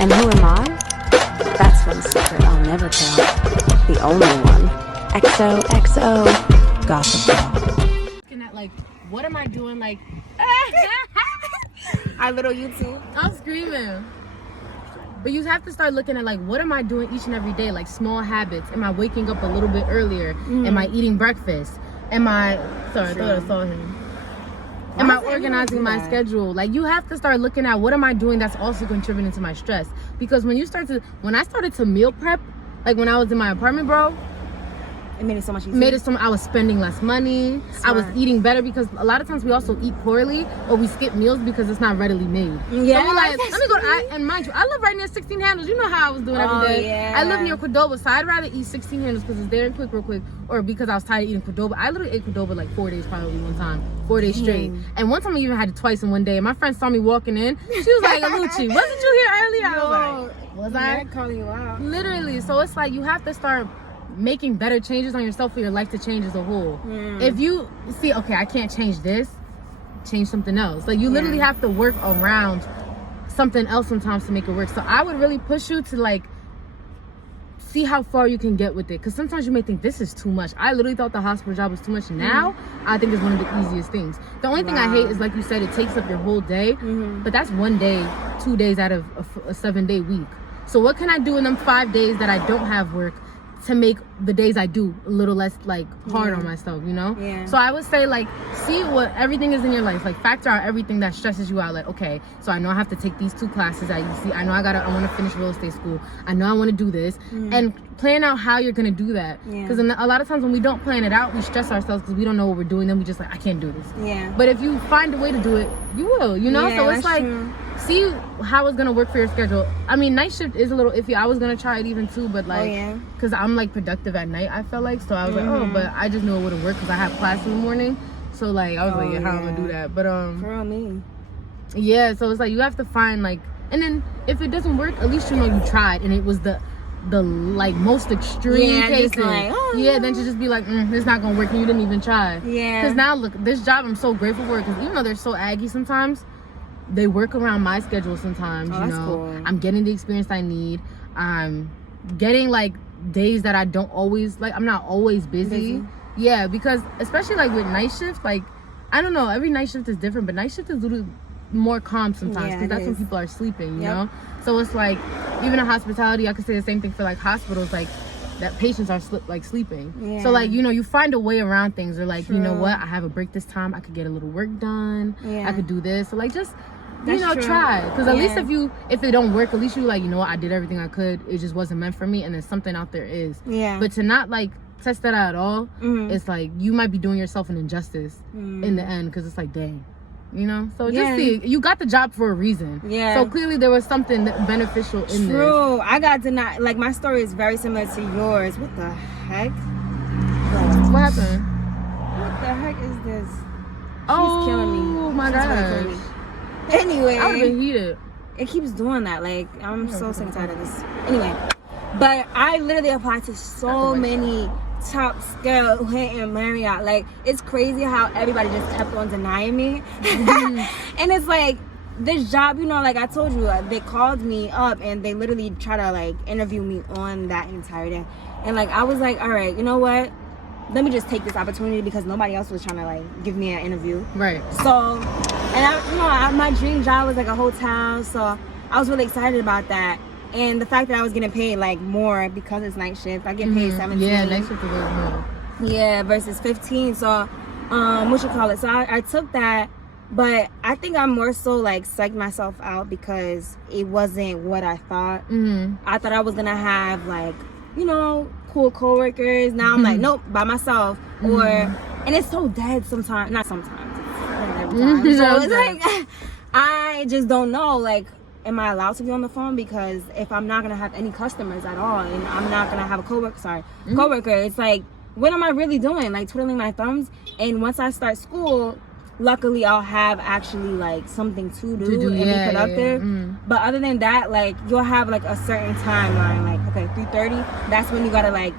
And who am I? That's one secret I'll never tell. The only one. XOXO. Gossip Girl. Looking at like, what am I doing? Like, our little YouTube. I'm screaming. But you have to start looking at like, what am I doing each and every day? Like small habits. Am I waking up a little bit earlier? Am I eating breakfast? Am I? Sorry, I thought I saw him. Am I organizing my schedule? Like, you have to start looking at what am I doing that's also contributing to my stress. Because when I started to meal prep, like when I was in my apartment, bro, it made it so much easier. I was spending less money. Smart. I was eating better because a lot of times we also eat poorly or we skip meals because it's not readily made. Yeah. So we're like, let me go. And mind you, I live right near 16 Handles. You know how I was doing every day. Yeah. I live near Cordoba, so I'd rather eat 16 Handles because it's there and quick, real quick, or because I was tired of eating Cordoba. I literally ate Cordoba like 4 days probably one time. 4 days straight. And one time I even had it twice in one day. And my friend saw me walking in. She was like, Oluchi, wasn't you here earlier? I was like, was I? Calling you out. Literally. So it's like you have to start making better changes on yourself for your life to change as a whole. If you see, okay, I can't change this, change something else. Like, you literally have to work around something else sometimes to make it work. So I would really push you to like see how far you can get with it, because sometimes you may think this is too much. I literally thought the hospital job was too much. Now I think it's one of the easiest things. The only thing I hate is, like you said, it takes up your whole day, but that's 1 day, 2 days out of a 7-day week. So what can I do in them 5 days that I don't have work to make the days I do a little less like hard on myself, you know? So I would say, like, see what everything is in your life, like factor out everything that stresses you out. Like, okay, so I know I have to take these 2 classes. I know I want to finish real estate school. I know I want to do this, and plan out how you're gonna do that. Because a lot of times when we don't plan it out, we stress ourselves because we don't know what we're doing. Then we just like, I can't do this. But if you find a way to do it, you will, you know? So it's like, see how it's gonna work for your schedule. I mean, night shift is a little iffy. I was gonna try it even too, but like, because I'm like productive at night, I felt like, so I was like, oh, but I just knew it wouldn't work because I have class in the morning. So like, I was like, yeah, how am I gonna do that? But for me, yeah. So it's like you have to find like, and then if it doesn't work, at least you know you tried, and it was the like most extreme cases. Like, then to just be like, it's not gonna work, and you didn't even try. Because now look, this job I'm so grateful for, because even though they're so aggy sometimes, they work around my schedule sometimes. You know, cool. I'm getting the experience I need. I'm getting like days that I don't always like. I'm not always busy. Yeah, because especially like with night shift, like, I don't know, every night shift is different, but night shift is literally more calm sometimes because that's when people are sleeping, you know? So it's like, even in hospitality, I could say the same thing for like hospitals, like that patients are sleeping. So like, you know, you find a way around things, or like, you know what, I have a break this time, I could get a little work done, I could do this. So like, just, you know, try. Because at least if it don't work, at least you like, you know what, I did everything I could, it just wasn't meant for me, and then something out there is. But to not like test that out at all, it's like you might be doing yourself an injustice in the end, because it's like, dang, you know? So just see, you got the job for a reason. So clearly there was something beneficial in this. I got denied. Like, my story is very similar to yours. What the heck? What happened? What the heck is this? She's killing me. Oh my gosh. Anyway, I would have been heated. It keeps doing that. Like, I'm so sick and tired of this. Anyway, but I literally applied to so many top scale Hilton, Marriott. Like, it's crazy how everybody just kept on denying me. And it's like, this job, you know, like I told you, they called me up and they literally try to like interview me on that entire day. And like, I was like, all right, you know what, let me just take this opportunity, because nobody else was trying to like give me an interview. Right. So, and I, you know, my dream job was like a hotel, so I was really excited about that. And the fact that I was getting paid like more because it's night shift. I get paid 17. Yeah, night shift is a little more. Yeah, versus 15. So, what you call it? So I took that, but I think I more so like psyched myself out because it wasn't what I thought. I thought I was gonna have like, you know, cool coworkers. Now I'm like, nope, by myself. Or, and it's so dead sometimes. Not sometimes. It's every time. So it's like, I just don't know, like, am I allowed to be on the phone? Because if I'm not gonna have any customers at all, and I'm not gonna have a coworker, it's like, what am I really doing? Like, twiddling my thumbs. And once I start school, luckily I'll have actually like something to do and be productive. But other than that, like, you'll have like a certain timeline, like, okay, 3:30, that's when you gotta like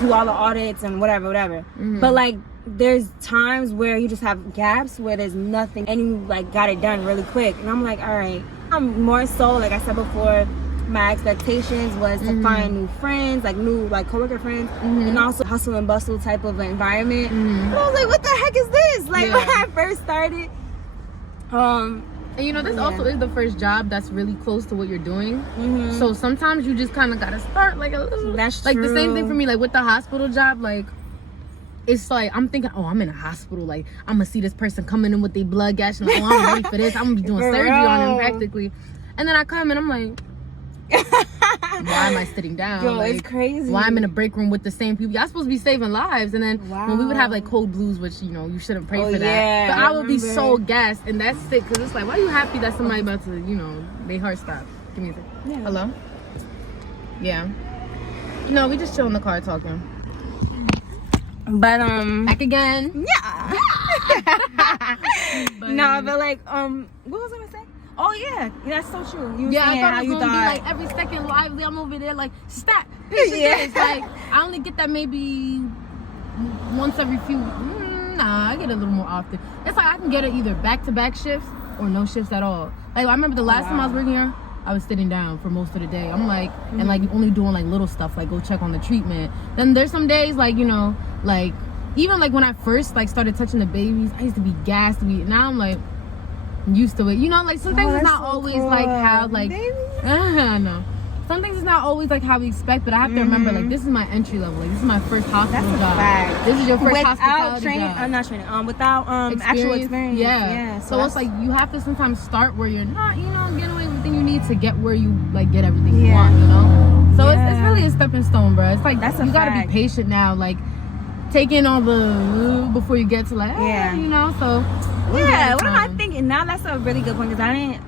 do all the audits and whatever. But like, there's times where you just have gaps where there's nothing and you like got it done really quick, and I'm like, all right, More so, like I said before, my expectations was to find new friends, like new coworker friends, and also hustle and bustle type of environment. And I was like, what the heck is this? Like when I first started. And you know, this also is the first job that's really close to what you're doing. So sometimes you just kind of gotta start like a little. That's like true. The same thing for me, like with the hospital job, like. It's like I'm thinking, oh, I'm in a hospital. Like I'm gonna see this person coming in with their blood gash, and like, oh, I'm ready for this. I'm gonna be doing surgery on them practically. And then I come and I'm like, why am I sitting down? Yo, like, it's crazy. Why I'm in a break room with the same people? Y'all supposed to be saving lives. And then when we would have like cold blues, which you know you shouldn't pray for that. Yeah, but I would be so gassed, and that's sick because it's like, why are you happy that somebody about to, you know, their heart stop? Give me a second. Yeah. Hello. Yeah. No, we just chill in the car talking. But back again. Yeah. But like what was I gonna say? Oh yeah, that's so true. You were saying I thought how it you was gonna thought be like every second lively. I'm over there like stop. It's like I only get that maybe once every few. Nah, I get it a little more often. It's like I can get it either back-to-back shifts or no shifts at all. Like I remember the last time I was working here, I was sitting down for most of the day. I'm like, and like only doing like little stuff, like go check on the treatment. Then there's some days like, you know, like even like when I first like started touching the babies, I used to be gassed. Now I'm like used to it. You know, like some things is not so always cool. like how like no. Some things is not always like how we expect, but I have to remember like this is my entry level. Like this is my first hospital That's a job. fact. This is your first without hospitality training, job. I'm not training. Without actual experience. Yeah. So it's like you have to sometimes start where you're not, you know, getting everything you need to get where you like get everything you want, you know. So it's really a stepping stone, bro. It's like you gotta be patient now, like taking all the before you get to like you know. So what am I thinking? Now that's a really good point because I didn't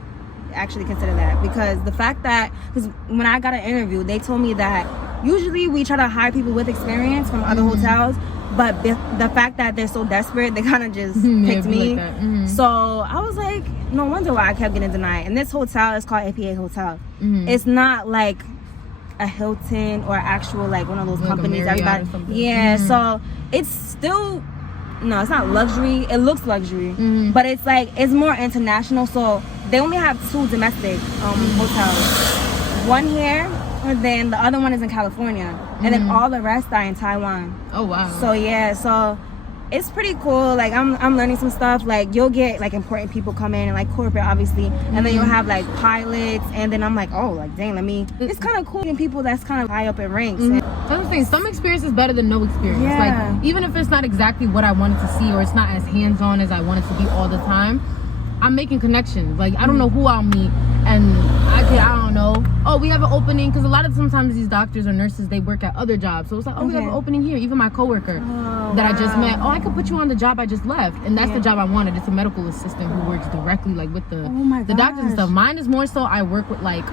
actually consider that because the fact that because when I got an interview they told me that usually we try to hire people with experience from other hotels, but the fact that they're so desperate they kind of just picked me like so I was like no wonder why I kept getting denied. And this hotel is called APA Hotel. It's not like a Hilton or actual like one of those like companies everybody so it's still it's not luxury. It looks luxury, but it's like it's more international. So they only have 2 domestic hotels, one here, and then the other one is in California, and then all the rest are in Taiwan. Oh wow! So it's pretty cool. Like I'm learning some stuff. Like you'll get like important people come in and like corporate obviously, and then you'll have like pilots, and then I'm like like dang, it's kind of cool getting people that's kind of high up in ranks. That's the thing. Some experience is better than no experience. Like even if it's not exactly what I wanted to see or it's not as hands-on as I want it to be all the time, I'm making connections. Like I don't know who I'll meet, and I don't know. Oh, we have an opening because a lot of sometimes these doctors or nurses they work at other jobs. So it's like, we have an opening here. Even my coworker that I just met. Oh, I could put you on the job I just left, and that's the job I wanted. It's a medical assistant who works directly like with the doctors and stuff. Mine is more so I work with like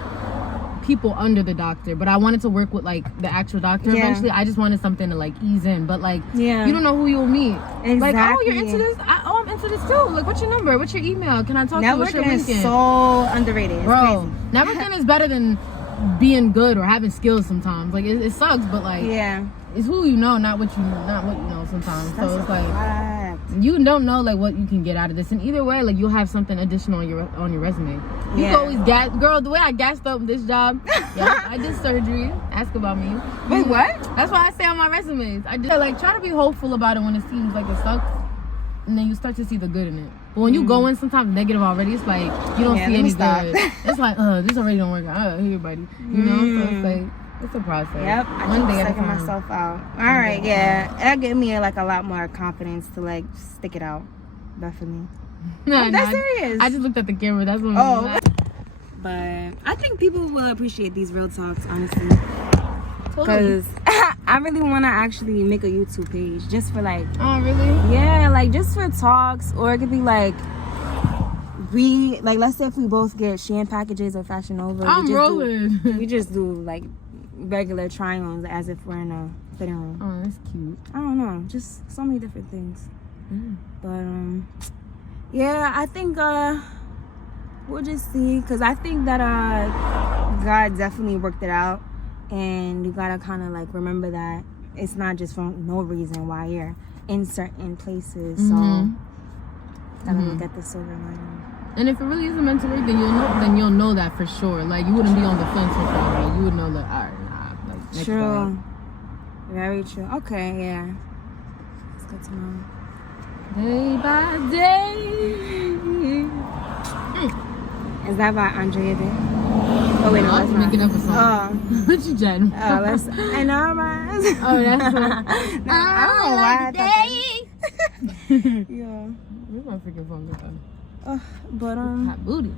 people under the doctor, but I wanted to work with like the actual doctor eventually. I just wanted something to like ease in, but like you don't know who you'll meet. Like, oh, you're into this? I'm into this too. Like, what's your number? What's your email? Can I talk to you? What's your LinkedIn? Networking is so underrated. It's bro. Networking is better than being good or having skills sometimes. Like it sucks, but like it's who you know, not what you know sometimes. So it's like you don't know like what you can get out of this, and either way like you'll have something additional on your resume. You can always girl, the way I gassed up this job, I did surgery. Ask about me. Wait, what? That's why I say on my resumes I did like try to be hopeful about it when it seems like it sucks, and then you start to see the good in it. But when you go in sometimes negative already, it's like you don't see any good. It's like this already don't work out. Everybody, you know. So it's like it's a process. Yep. I keep psyching myself out. All right, that gave me like a lot more confidence to like stick it out. Definitely. That's serious. I just looked at the camera. That's what. But I think people will appreciate these real talks, honestly. Because I really want to actually make a YouTube page just for like. Oh really? Yeah, like just for talks, or it could be like. Let's say if we both get Shein packages or Fashion Nova. I'm rolling. We just do like regular try-ons as if we're in a fitting room. Oh, that's cute. I don't know, just so many different things. But I think we'll just see, because I think that God definitely worked it out, and you gotta kind of like remember that it's not just for no reason why you're in certain places. So gotta look at the silver lining. And if it really isn't meant to work, then you'll know that for sure. Like, you wouldn't be on the fence with it. Like, you would know that, all right, nah. Like, next True. time. Very true. Okay, yeah. It's good to know. Day by day. Is that by Andrea Day? Oh, wait, no, I that's was not. making up a song. Oh. What you, Jen? Oh, that's. I know, right? Oh, that's what. No, I don't know why I thought that. Yeah. Where's my freaking phone going? But, Hot booty.